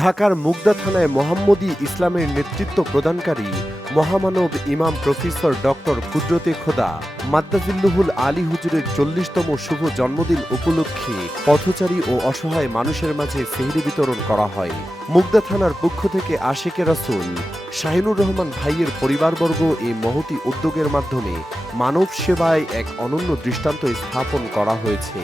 ঢাকার মুগদা থানায় মোহাম্মদী ইসলামের নেতৃত্ব প্রদানকারী মহামানব ইমাম প্রফেসর ডক্টর কুদরতে খোদা, মাদ্দাজিল্লুহুল আলী হুজুরের চল্লিশতম শুভ জন্মদিন উপলক্ষে পথচারী ও অসহায় মানুষের মাঝে সেহরি বিতরণ করা হয়। মুগদা থানার পক্ষ থেকে আশেকে রাসুল শাহিনুর রহমান ভাইয়ের পরিবারবর্গ এই মহতি উদ্যোগের মাধ্যমে মানব সেবায় এক অনন্য দৃষ্টান্ত স্থাপন করা হয়েছে।